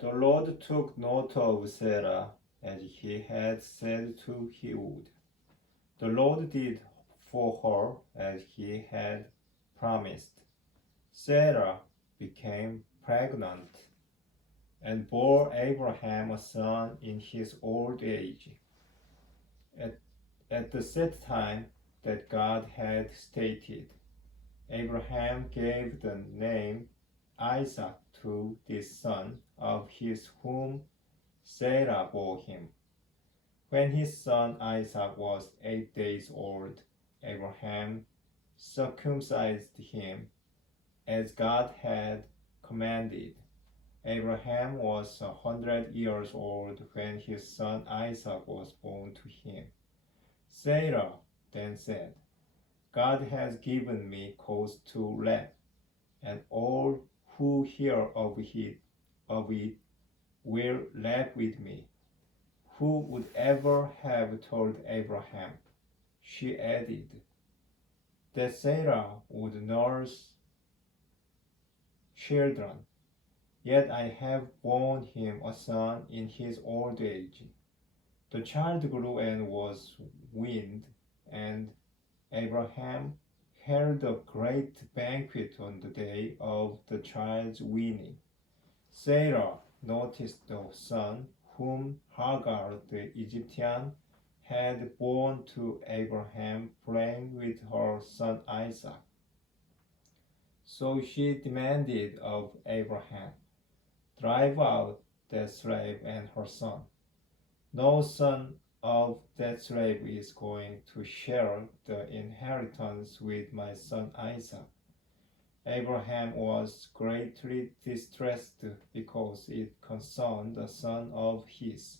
The Lord took note of Sarah, as he had said he would. The Lord did for her as he had promised. Sarah became pregnant and bore Abraham a son in his old age. At, at the set time that God had stated, Abraham gave the name Isaac to this son of his whom Sarah bore him. When his son Isaac was 8 days old, Abraham circumcised him as God had commanded. Abraham was 100 years old when his son Isaac was born to him. Sarah then said, God has given me cause to laugh, and all who hear of it will laugh with me. Who would ever have told Abraham, she added, that Sarah would nurse children? Yet I have borne him a son in his old age. The child grew and was weaned, and Abraham held a great banquet on the day of the child's weaning. Sarah noticed the son whom Hagar the Egyptian had borne to Abraham playing with her son Isaac. So she demanded of Abraham, drive out that slave and her son. No son of that slave is going to share the inheritance with my son Isaac. Abraham was greatly distressed because it concerned a son of his.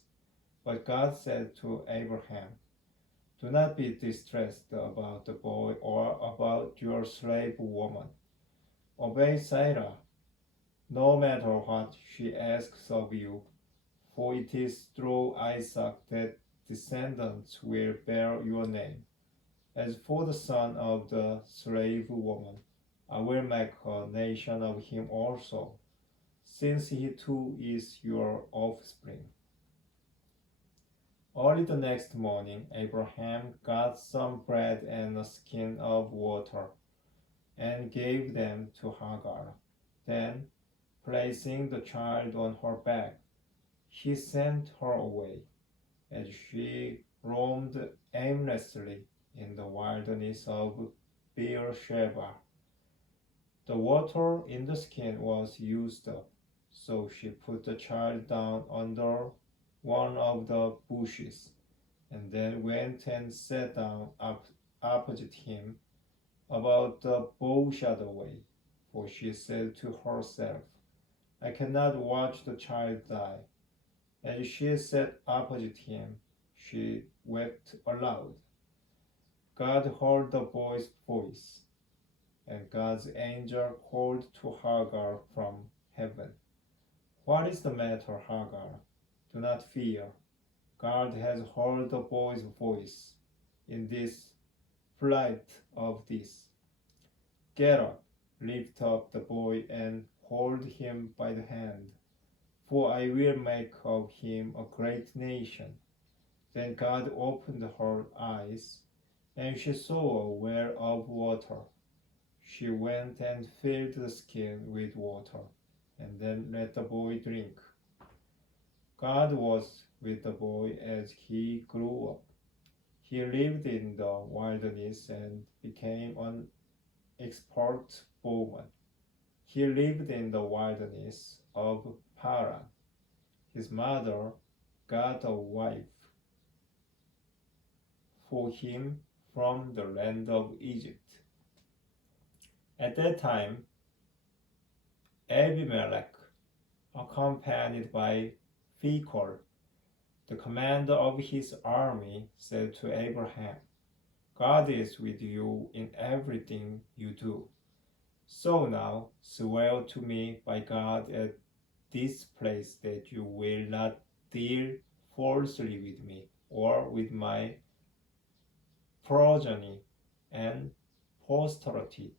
But God said to Abraham, do not be distressed about the boy or about your slave woman. Obey Sarah, no matter what she asks of you, for it is through Isaac that descendants will bear your name. As for the son of the slave woman, I will make a nation of him also, since he too is your offspring. Early the next morning, Abraham got some bread and a skin of water, and gave them to Hagar. Then, placing the child on her back, he sent her away, as she roamed aimlessly in the wilderness of Beersheba. The water in the skin was used up, so she put the child down under one of the bushes, and then went and sat down opposite him about the bowshot away, for she said to herself, I cannot watch the child die. As she sat opposite him, she wept aloud. God heard the boy's voice, and God's angel called to Hagar from heaven. What is the matter, Hagar? Do not fear. God has heard the boy's voice in this flight of this. Get up, lift up the boy, and hold him by the hand, for I will make of him a great nation. Then God opened her eyes, and she saw a well of water. She went and filled the skin with water, and then let the boy drink. God was with the boy as he grew up. He lived in the wilderness and became an expert bowman. He lived in the wilderness of Paran. His mother got a wife for him from the land of Egypt. At that time, Abimelech, accompanied by Phicol, the commander of his army, said to Abraham, God is with you in everything you do. So now swear to me by God at this place that you will not deal falsely with me or with my progeny and posterity,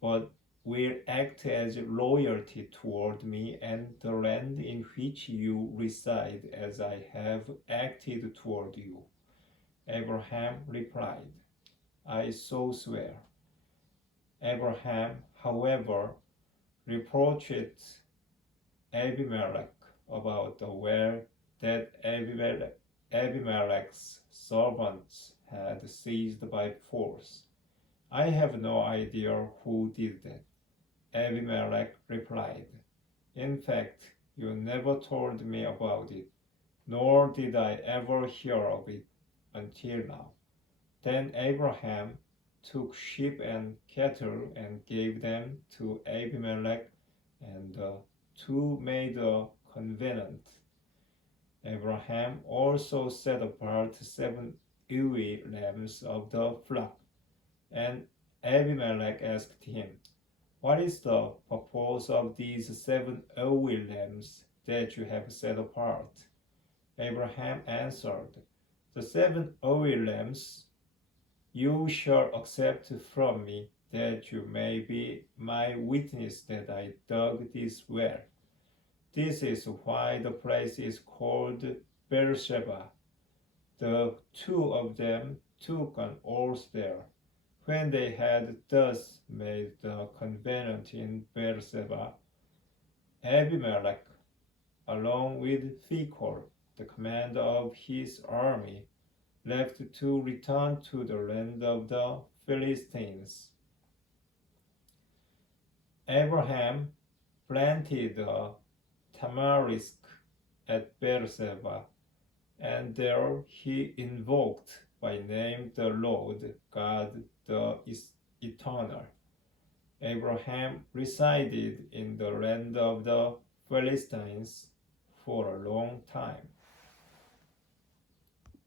but will act as loyalty toward me and the land in which you reside as I have acted toward you. Abraham replied, I so swear. Abraham, however, reproached Abimelech about the well that Abimelech's servants had seized by force. I have no idea who did that. Abimelech replied, in fact, you never told me about it, nor did I ever hear of it until now. Then Abraham took sheep and cattle and gave them to Abimelech, and the two made a covenant. Abraham also set apart 7 ewe lambs of the flock, and Abimelech asked him, what is the purpose of these 7 ewe lambs that you have set apart? Abraham answered, the 7 ewe lambs you shall accept from me, that you may be my witness that I dug this well. This is why the place is called Beersheba. The two of them took an oath there. When they had thus made the covenant in Beersheba, Abimelech, along with Phicol, the commander of his army, left to return to the land of the Philistines. Abraham planted a tamarisk at Beersheba, and there he invoked by name the Lord God the Eternal. Abraham resided in the land of the Philistines for a long time.